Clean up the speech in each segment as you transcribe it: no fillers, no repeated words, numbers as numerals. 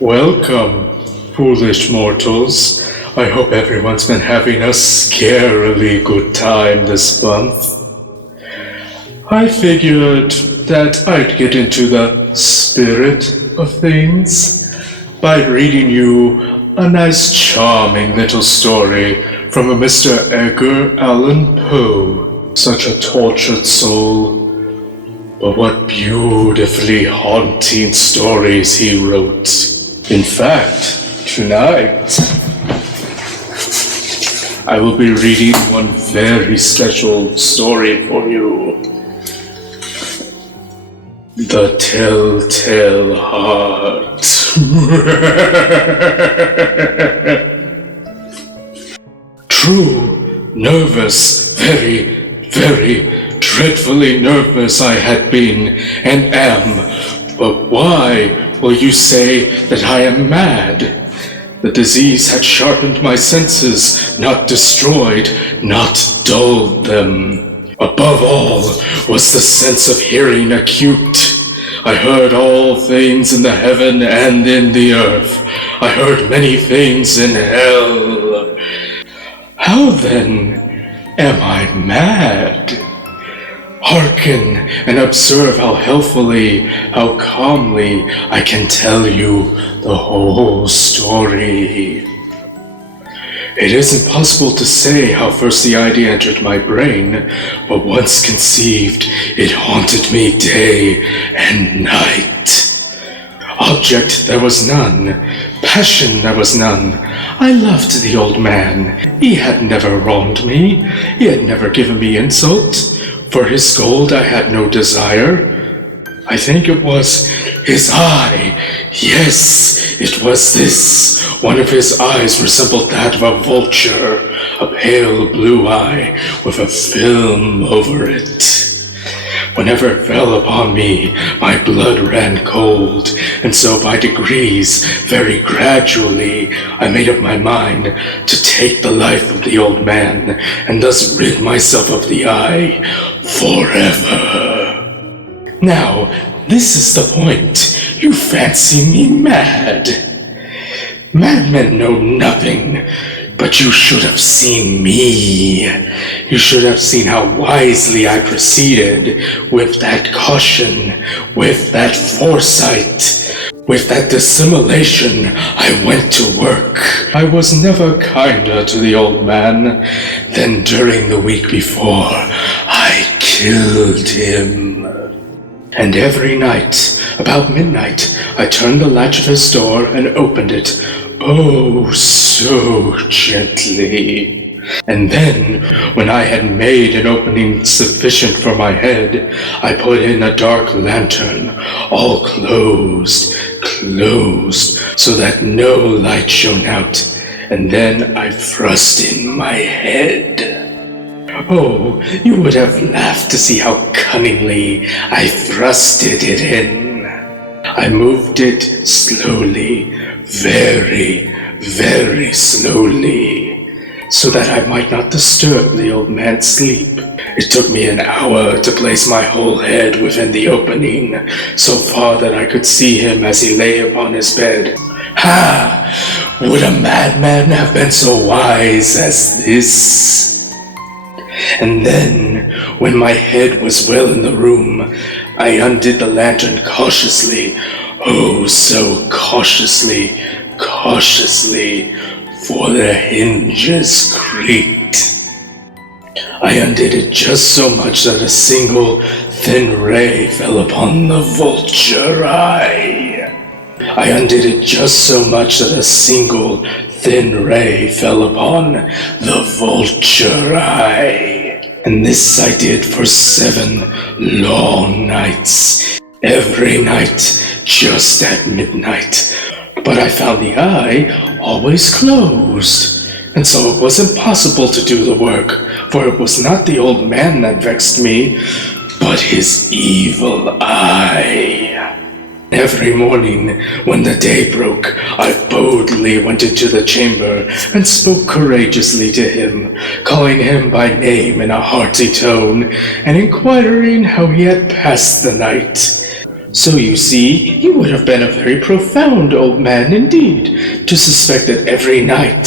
Welcome, foolish mortals. I hope everyone's been having a scarily good time this month. I figured that I'd get into the spirit of things by reading you a nice, charming little story from a Mr. Edgar Allan Poe. Such a tortured soul. But what beautifully haunting stories he wrote. In fact, tonight, I will be reading one very special story for you. The Telltale Heart. True, nervous, very dreadfully nervous I had been and am. But why will you say that I am mad? The disease had sharpened my senses, not destroyed, not dulled them. Above all was the sense of hearing acute. I heard all things in the heaven and in the earth. I heard many things in hell. How then am I mad? Hearken and observe how healthfully, how calmly I can tell you the whole story. It is impossible to say how first the idea entered my brain, but once conceived, it haunted me day and night. Object there was none, passion there was none. I loved the old man. He had never wronged me. He had never given me insult. For his gold I had no desire. I think it was his eye. Yes, it was this. One of his eyes resembled that of a vulture, a pale blue eye with a film over it. Whenever it fell upon me, my blood ran cold, and so by degrees, very gradually, I made up my mind to take the life of the old man, and thus rid myself of the eye forever. Now, this is the point. You fancy me mad. Madmen know nothing. But you should have seen me. You should have seen how wisely I proceeded, with that caution, with that foresight, with that dissimulation. I went to work. I was never kinder to the old man than during the week before. I killed him. And every night, about midnight, I turned the latch of his door and opened it. Oh, so gently. And then, when I had made an opening sufficient for my head, I put in a dark lantern, all closed, so that no light shone out, and then I thrust in my head. Oh, you would have laughed to see how cunningly I thrusted it in. I moved it slowly, very slowly, so that I might not disturb the old man's sleep. It took me an hour to place my whole head within the opening, so far that I could see him as he lay upon his bed. Ha! Would a madman have been so wise as this? And then, when my head was well in the room, I undid the lantern cautiously, oh so cautiously, for the hinges creaked. I undid it just so much that a single thin ray fell upon the vulture eye. I undid it just so much that a single thin ray fell upon the vulture eye. And this I did for 7 long nights, every night just at midnight. But I found the eye always closed, and so it was impossible to do the work, for it was not the old man that vexed me, but his evil eye. Every morning, when the day broke, I boldly went into the chamber and spoke courageously to him, calling him by name in a hearty tone, and inquiring how he had passed the night. So you see, he would have been a very profound old man indeed, to suspect that every night,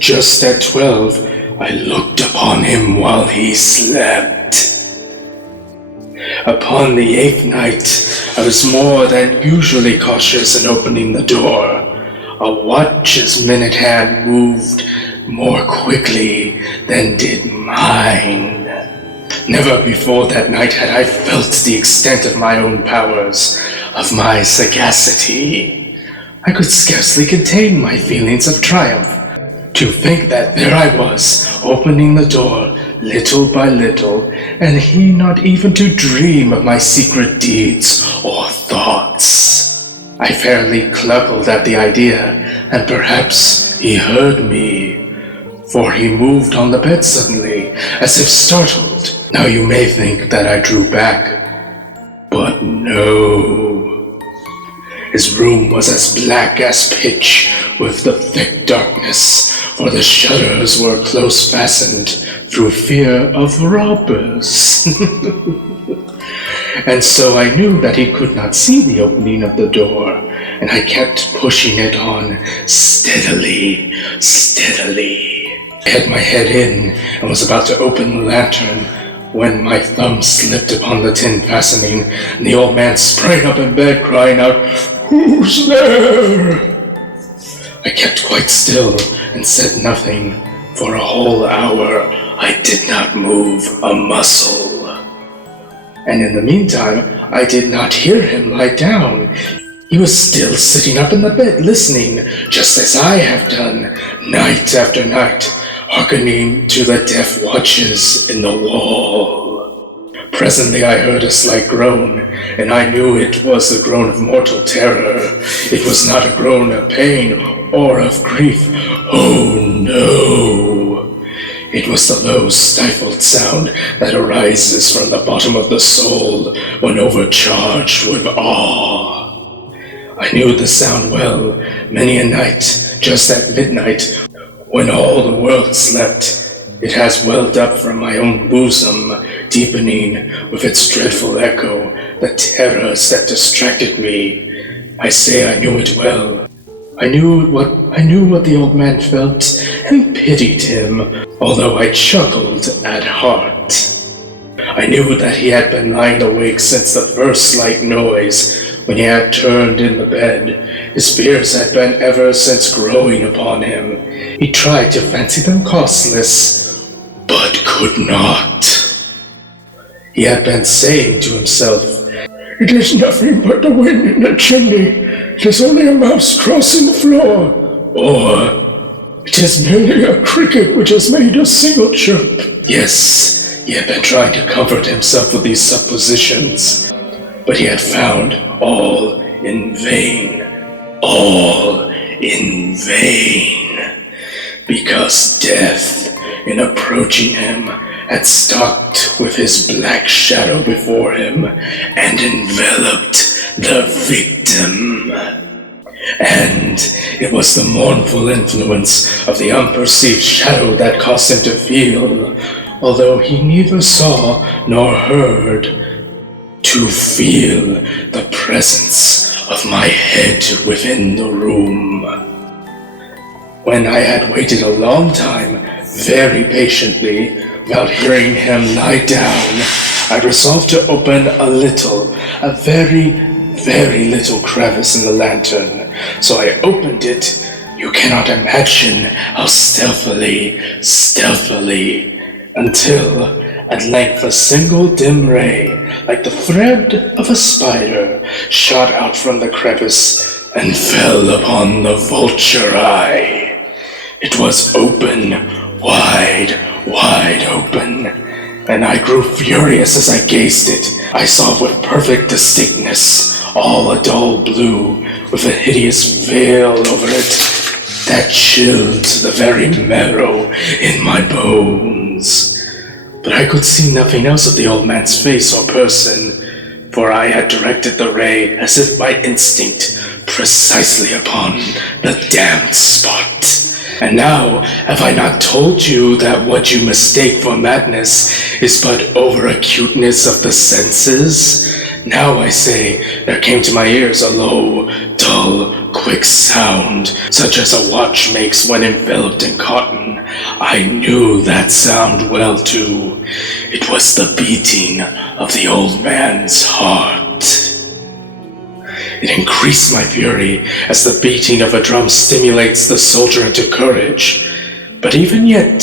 just at 12, I looked upon him while he slept. Upon the 8th night, I was more than usually cautious in opening the door. A watch's minute hand moved more quickly than did mine. Never before that night had I felt the extent of my own powers, of my sagacity. I could scarcely contain my feelings of triumph. To think that there I was, opening the door, little by little, and he not even to dream of my secret deeds or thoughts. I fairly cluckled at the idea, and perhaps he heard me, for he moved on the bed suddenly, as if startled. Now you may think that I drew back, but no. His room was as black as pitch with the thick darkness, for the shutters were close fastened through fear of robbers. And so I knew that he could not see the opening of the door, and I kept pushing it on steadily. I had my head in and was about to open the lantern when my thumb slipped upon the tin fastening, and the old man sprang up in bed crying out, "Who's there?" I kept quite still and said nothing. For a whole hour I did not move a muscle. And in the meantime I did not hear him lie down. He was still sitting up in the bed listening, just as I have done, night after night, hearkening to the death watches in the wall. Presently I heard a slight groan, and I knew it was the groan of mortal terror. It was not a groan of pain or of grief. Oh no! It was the low, stifled sound that arises from the bottom of the soul when overcharged with awe. I knew the sound well, many a night, just at midnight, when all the world slept. It has welled up from my own bosom, deepening with its dreadful echo the terrors that distracted me. I say I knew it well. I knew what the old man felt, and pitied him, although I chuckled at heart. I knew that he had been lying awake since the first slight noise, when he had turned in the bed. His fears had been ever since growing upon him. He tried to fancy them causeless, but could not. He had been saying to himself, "It is nothing but the wind in the chimney. It is only a mouse crossing the floor." Or, "It is merely a cricket which has made a single chirp." Yes, he had been trying to comfort himself with these suppositions, but he had found all in vain. All in vain. Because death, in approaching him, had stalked with his black shadow before him and enveloped the victim. And it was the mournful influence of the unperceived shadow that caused him to feel, although he neither saw nor heard, to feel the presence of my head within the room. When I had waited a long time, very patiently, without hearing him lie down, I resolved to open a very, very little crevice in the lantern. So I opened it. You cannot imagine how stealthily, until at length a single dim ray, like the thread of a spider, shot out from the crevice and fell upon the vulture eye. It was open, wide open, and I grew furious as I gazed it. I saw with perfect distinctness, all a dull blue, with a hideous veil over it that chilled the very marrow in my bones. But I could see nothing else of the old man's face or person, for I had directed the ray, as if by instinct, precisely upon the damned spot. And now, have I not told you that what you mistake for madness is but over-acuteness of the senses? Now I say, there came to my ears a low, dull, quick sound, such as a watch makes when enveloped in cotton. I knew that sound well, too. It was the beating of the old man's heart. It increased my fury as the beating of a drum stimulates the soldier into courage. But even yet,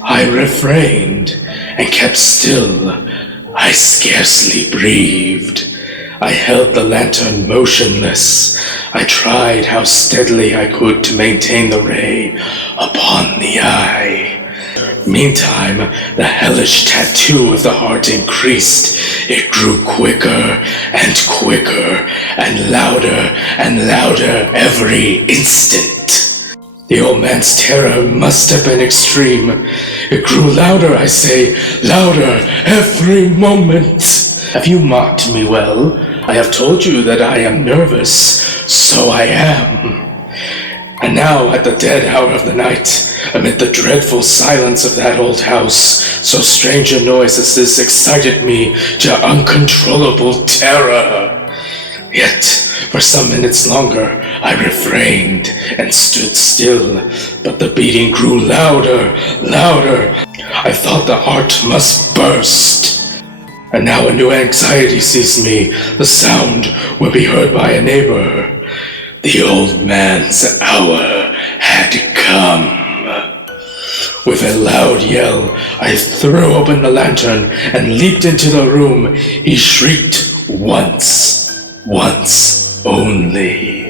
I refrained and kept still. I scarcely breathed. I held the lantern motionless. I tried how steadily I could to maintain the ray upon the eye. Meantime, the hellish tattoo of the heart increased. It grew quicker and quicker and louder every instant. The old man's terror must have been extreme. It grew louder, I say, louder every moment. Have you marked me well? I have told you that I am nervous, so I am. And now, at the dead hour of the night, amid the dreadful silence of that old house, so strange a noise as this excited me to uncontrollable terror. Yet, for some minutes longer, I refrained and stood still, but the beating grew louder. I thought the heart must burst. And now a new anxiety seized me. The sound would be heard by a neighbor. The old man's hour had come. With a loud yell, I threw open the lantern and leaped into the room. He shrieked once only.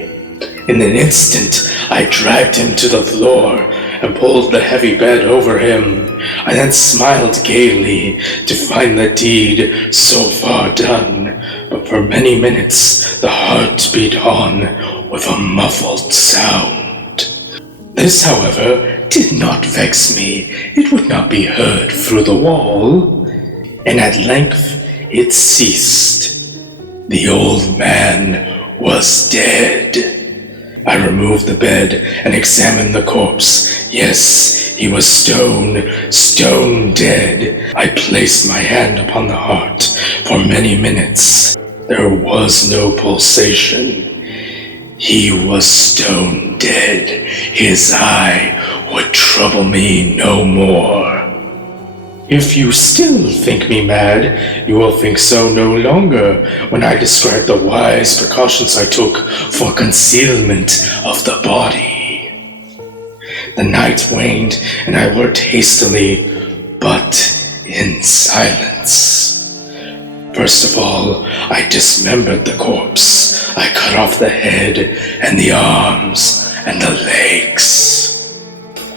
In an instant, I dragged him to the floor and pulled the heavy bed over him. I then smiled gaily to find the deed so far done, but for many minutes the heart beat on with a muffled sound. This, however, did not vex me. It would not be heard through the wall, and at length it ceased. The old man was dead. I removed the bed and examined the corpse. Yes, he was stone dead. I placed my hand upon the heart. For many minutes, there was no pulsation. He was stone dead. His eye would trouble me no more. If you still think me mad, you will think so no longer when I describe the wise precautions I took for concealment of the body. The night waned, and I worked hastily, but in silence. First of all, I dismembered the corpse. I cut off the head and the arms and the legs.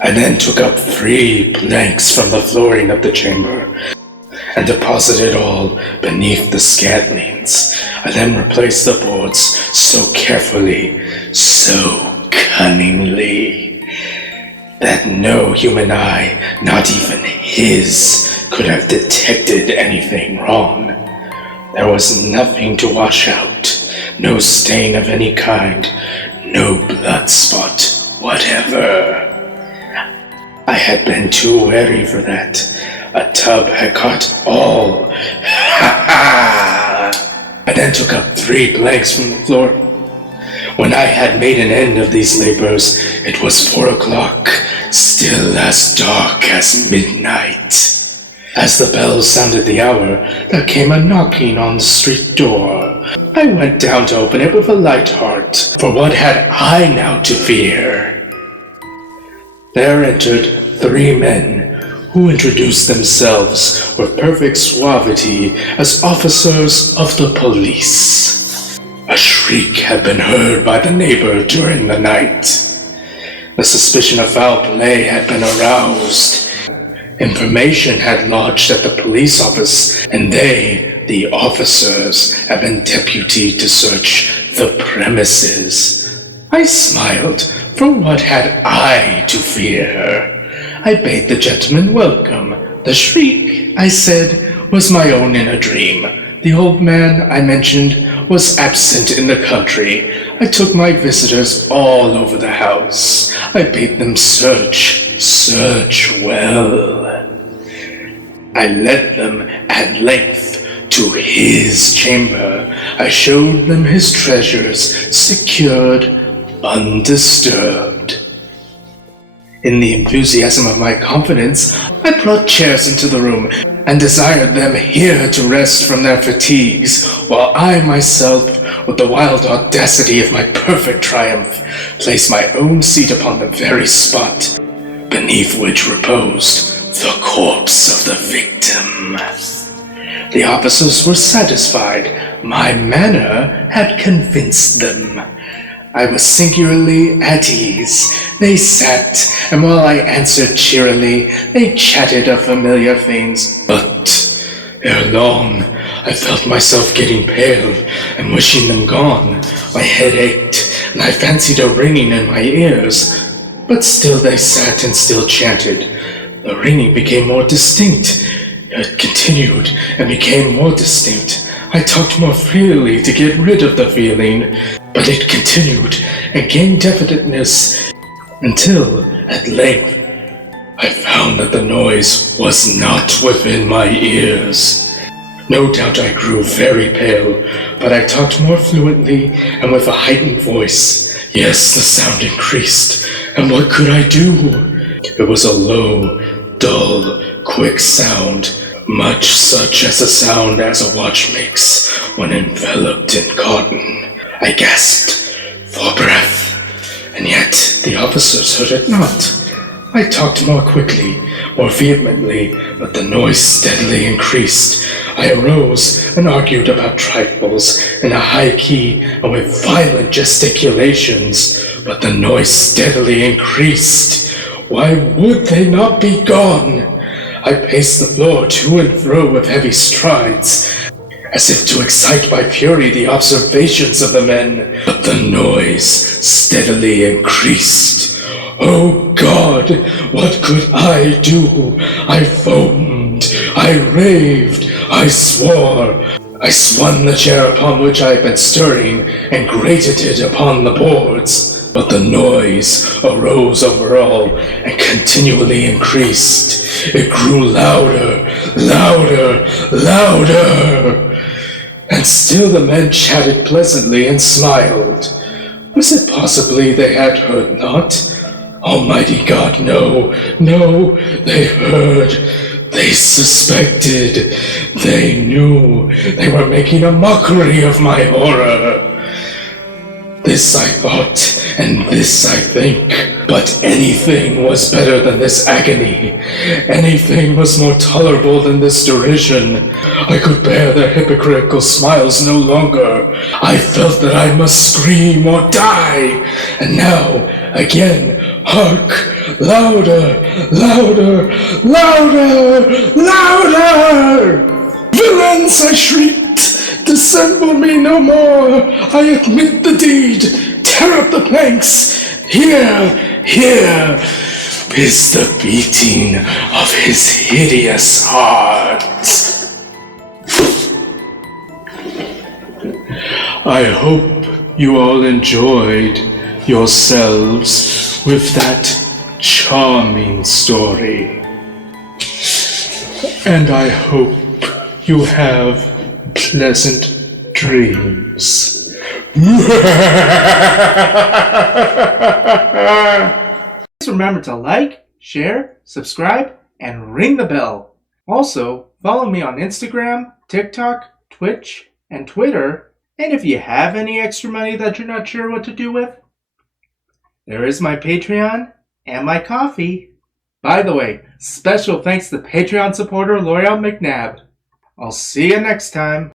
I then took up 3 planks from the flooring of the chamber and deposited all beneath the scantlings. I then replaced the boards so carefully, so cunningly, that no human eye, not even his, could have detected anything wrong. There was nothing to wash out, no stain of any kind, no blood spot whatever. I had been too wary for that. A tub had caught all. Ha ha! I then took up 3 planks from the floor. When I had made an end of these labors, it was 4 o'clock, still as dark as midnight. As the bell sounded the hour, there came a knocking on the street door. I went down to open it with a light heart, for what had I now to fear? There entered 3 men, who introduced themselves with perfect suavity as officers of the police. A shriek had been heard by the neighbor during the night. The suspicion of foul play had been aroused. Information had lodged at the police office, and they, the officers, had been deputed to search the premises. I smiled, for what had I to fear? I bade the gentleman welcome. The shriek, I said, was my own in a dream. The old man, I mentioned, was absent in the country. I took my visitors all over the house. I bade them search well. I led them at length to his chamber. I showed them his treasures, secured, undisturbed. In the enthusiasm of my confidence, I brought chairs into the room and desired them here to rest from their fatigues, while I myself, with the wild audacity of my perfect triumph, placed my own seat upon the very spot beneath which reposed the corpse of the victim. The officers were satisfied. My manner had convinced them. I was singularly at ease. They sat, and while I answered cheerily, they chatted of familiar things. But ere long, I felt myself getting pale and wishing them gone. My head ached, and I fancied a ringing in my ears. But still they sat and still chanted. The ringing became more distinct. It continued and became more distinct. I talked more freely to get rid of the feeling, but it continued and gained definiteness until, at length, I found that the noise was not within my ears. No doubt I grew very pale, but I talked more fluently and with a heightened voice. Yes, the sound increased, and what could I do? It was a low, dull, quick sound, much such as a sound as a watch makes when enveloped in cotton. I gasped for breath, and yet the officers heard it not. I talked more quickly, more vehemently, but the noise steadily increased. I arose and argued about trifles in a high key and with violent gesticulations, but the noise steadily increased. Why would they not be gone? I paced the floor to and fro with heavy strides, as if to excite by fury the observations of the men, but the noise steadily increased. Oh God, what could I do? I foamed, I raved, I swore. I swung the chair upon which I had been stirring and grated it upon the boards. But the noise arose over all and continually increased. It grew louder, louder, louder. And still the men chatted pleasantly and smiled. Was it possibly they had heard not? Almighty God, no, no, they heard. They suspected. They knew. They were making a mockery of my horror. This I thought, and this I think. But anything was better than this agony. Anything was more tolerable than this derision. I could bear their hypocritical smiles no longer. I felt that I must scream or die. And now, again, hark! Louder! Louder! Louder! Louder! Villains! I shrieked. Dissemble me no more! I admit the deed! Tear up the planks! Here, here is the beating of his hideous heart! I hope you all enjoyed yourselves with that charming story. And I hope you have pleasant dreams. Please remember to like, share, subscribe, and ring the bell. Also, follow me on Instagram, TikTok, Twitch, and Twitter. And if you have any extra money that you're not sure what to do with, there is my Patreon and my coffee. By the way, special thanks to Patreon supporter L'Oreal McNabb. I'll see you next time.